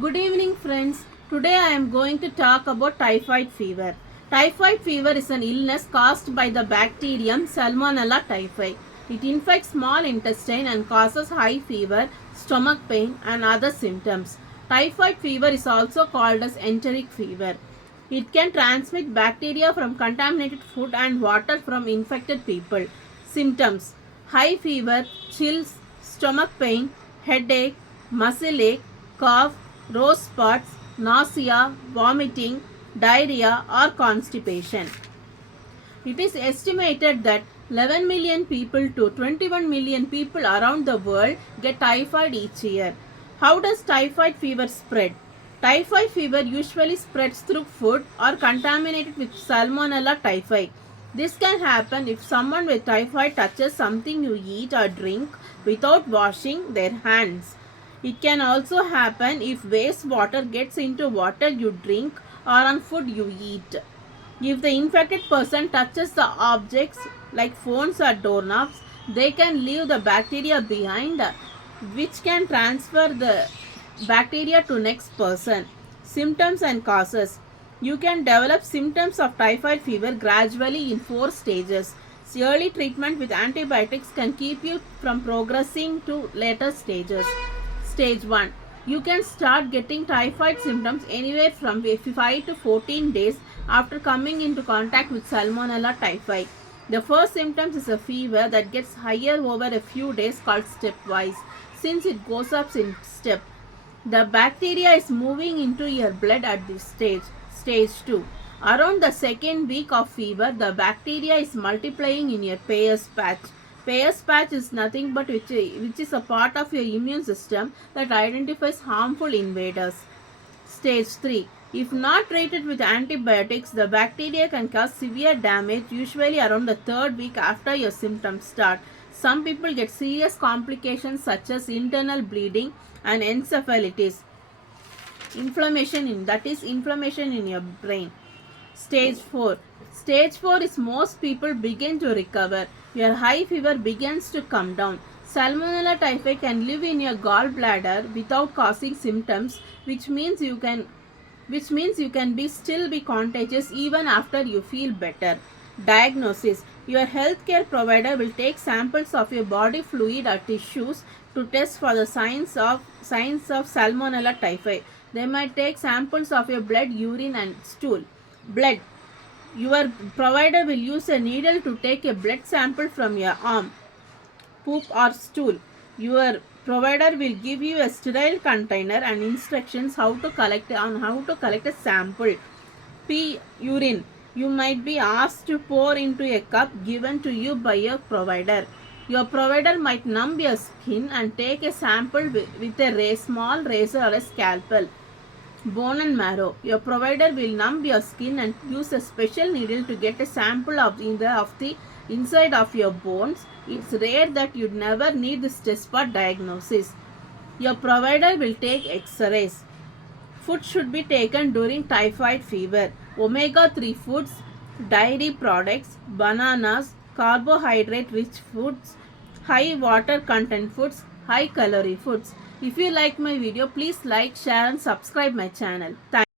Good evening, friends. Today I am going to talk about typhoid fever. Typhoid fever is an illness caused by the bacterium Salmonella typhi. It infects small intestine and causes high fever, stomach pain, and other symptoms. Typhoid fever is also called as enteric fever. It can transmit bacteria from contaminated food and water from infected people. Symptoms: high fever, chills, stomach pain, headache, muscle ache, cough, rose spots, nausea, vomiting, diarrhea, or constipation. It is estimated that 11 million people to 21 million people around the world get typhoid each year. How does typhoid fever spread? Typhoid fever usually spreads through food or contaminated with Salmonella typhi. This can happen if someone with typhoid touches something you eat or drink without washing their hands. It can also happen if wastewater gets into water you drink or on food you eat. If the infected person touches the objects like phones or doorknobs, they can leave the bacteria behind, which can transfer the bacteria to next person. Symptoms and causes. You can develop symptoms of typhoid fever gradually in 4 stages. Early treatment with antibiotics can keep you from progressing to later stages. Stage 1. You can start getting typhoid symptoms anywhere from 5 to 14 days after coming into contact with Salmonella typhi. The first symptoms is a fever that gets higher over a few days called stepwise, since it goes up in step. The bacteria is moving into your blood at this stage. Stage 2. Around the second week of fever, the bacteria is multiplying in your Peyer's patch. Peyer's patch is nothing but which is a part of your immune system that identifies harmful invaders. Stage 3. If not treated with antibiotics, the bacteria can cause severe damage, usually around the third week after your symptoms start. Some people get serious complications such as internal bleeding and encephalitis. Inflammation in your brain. Stage 4. Stage 4 is most people begin to recover. Your high fever begins to come down. Salmonella typhi can live in your gallbladder without causing symptoms, which means you can still be contagious even after you feel better. Diagnosis. Your healthcare provider will take samples of your body fluid or tissues to test for the signs of Salmonella typhi. They might take samples of your blood, urine and stool. Blood. Your provider will use a needle to take a blood sample from your arm, poop or stool. Your provider will give you a sterile container and instructions how to collect a sample. P. Urine. You might be asked to pour into a cup given to you by your provider. Your provider might numb your skin and take a sample with a small razor or a scalpel. Bone and marrow. Your provider will numb your skin and use a special needle to get a sample of the inside of your bones. It's rare that you'd never need this test for diagnosis. Your provider will take X-rays. Food should be taken during typhoid fever. Omega-3 foods, dairy products, bananas, carbohydrate-rich foods, high water content foods, high calorie foods. If you like my video, please like, share and subscribe my channel. Thank you.